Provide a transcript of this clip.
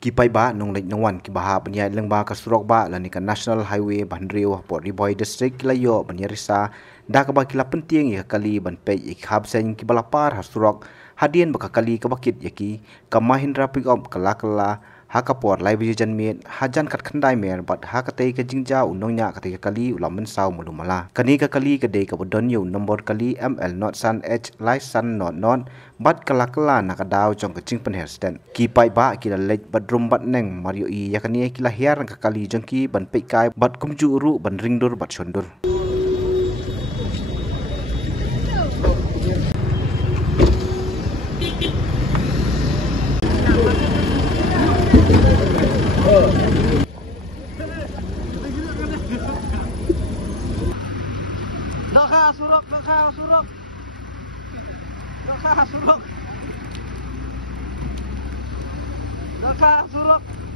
Kipai ba nong lek nongwan ki baha panya lengba ka surok ba lani ka National Highway Bandriu Port Riboy District kilayo banyarisa da ka ba kila penting ya kali ban pe ik habsen ki balapar ha surok hadien ba kali ka bakit yaki ka Mahindra pickup kala ha ka por lai bi janmit hajan kat khandai mer bat ha ka te ka jingja unongnya ka te kali ulam saw mulumala kani ka kali ka de ka bodon yu nombor kali ML not san H lai san not bat kala na ka daw jong ka ching pen hersten ki pai ba ki la lek badrum bat neng mario I yakani ki la hiar ka kali jong ki ban pe kai bat kumju ru ban ringdur bat shondur Surok. Surok.